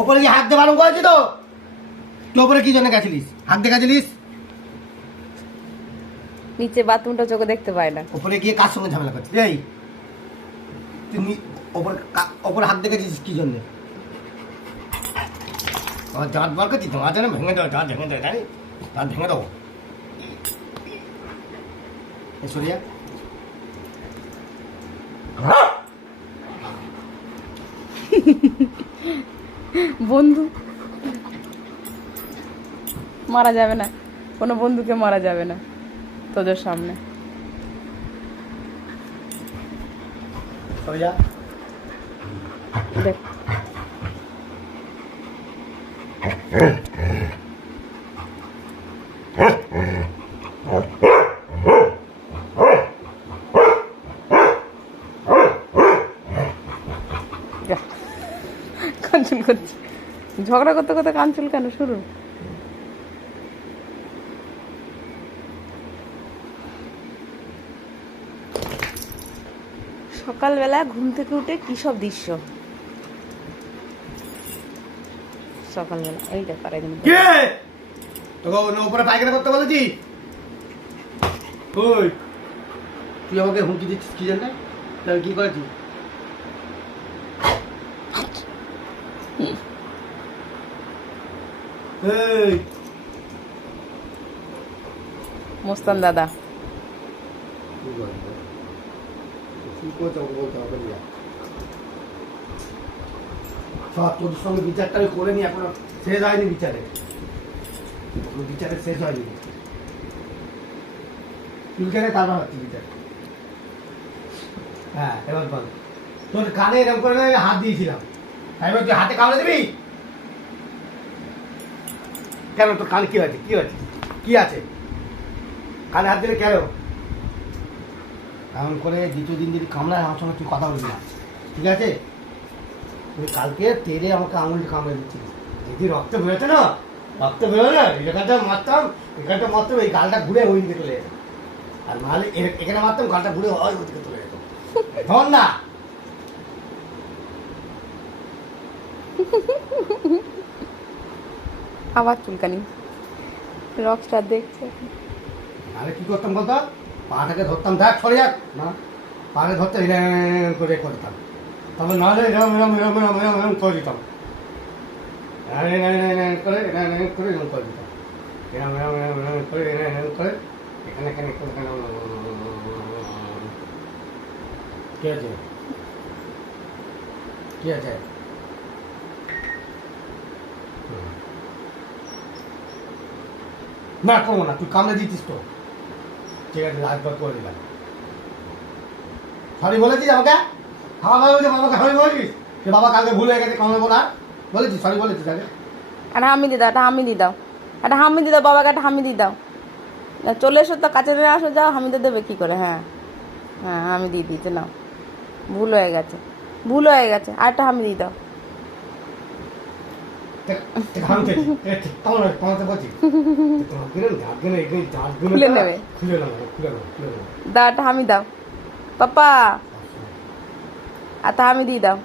ওপরে কি হাত দিয়ে বারণ করেছি তো? তুই ওপরে কি জন্য গেছিলিস? হাত দিয়ে গেছিলিস? নিচে বাথরুমটা চোখে দেখতে পায় না। ওপরে গিয়ে কার সঙ্গে ঝামেলা করছিস? এই তুই ওপরে হাত দিয়ে গেছিস কি জন্য? আমার দাঁত বার করছিস, তোমার জন্য ভেঙে দেবো, দাঁত ভেঙে দেবো, জানি দাঁত ভেঙে দেবো। সরিয়া বন্ধু মারা যাবে না, কোনো বন্ধুকে মারা যাবে না তোদের সামনে। সরিয়া দেখ কাঞ্চুল করছে, ঝগড়া করতে করতে কাঞ্চুল কেন শুরু? সকালবেলা ঘুম থেকে উঠে কি সব দৃশ্য! সকালবেলা এইটা পারে তোকে উপরে পায়খানা করতে বলেছি? ওই তুই আমাকে হুমকি দিচ্ছিস কি জন্য? আমি কি করেছি? এই মোস্তান দাদা তোর সঙ্গে বিচারটা আমি করে নি, এখনো শেষ হয়নি বিচারের শেষ হয়নি। চুলকানে তারপর হচ্ছে বিচার। হ্যাঁ এবার বল, তোর কানে এরকম করে হাত দিয়েছিলাম, তাই বল তুই হাতে কামড়ে দিবি কেন? তোর কানে কি হয়েছে? কি হয়েছে? কি আছে কানে হাত দিলে কেন? এমন করে দ্বিতীয় দিন যদি কামড়ায় আমার সঙ্গে তুই কথা বলবি না, ঠিক আছে? তুই কালকে তেলে আমাকে আঙুল কামড়ে দিচ্ছিস, যদি রক্ত বেরোতে না, রক্ত বেরোলে এখানটা মারতাম, এখানটা মারতাম, এই গালটা ঘুরে ওই দিকে চলে যেত, আর নাহলে এখানে মারতাম, গালটা ঘুরে ওই দিকে চলে যেত। ধর না আবার চুলকানি, রকস্টার দেখছে। আরে কি করতাম বলতো? পাটাকে ধরতাম, দেখ সরে যাক না, পাটাকে ধরতে এরকম করে করতাম, তবে নাহলে এরকম এরকম এরকম এরকম এরকম এরকম করে দিতাম, করে এরকম করে এরকম করে দিতাম, এরকম এরকম এরকম এরকম করে এরকম করে এখানে এখানে এখানে। কি আছে? কি আছে? না করবো না, তুই কামড়ে দিতিস তো, ঠিক আছে লাস্টবার করে দিলাম। সরি বলেছিস আমাকে? বাবাকে সরি বলেছিস যে বাবা কালকে ভুল হয়ে গেছে, কামড়াবো না বলেছিস? সরি বলেছিস আগে? একটা হামি দিয়ে দাও, একটা হামি দিয়ে দাও, একটা হামি দিয়ে দাও, বাবাকে একটা হামি দিয়ে দাও। চলে এসো তো, কাছে নিয়ে আসো, যাও, হামিতে দেবে কি করে? হ্যাঁ হ্যাঁ হামি দিয়ে দিয়েছে, নাও, ভুল হয়ে গেছে, ভুল হয়ে গেছে, আর একটা হামি দিয়ে দাও। খুলে নেবে, দাও একটা হামি দাও, পাপা একটা হামি দিয়ে দাও।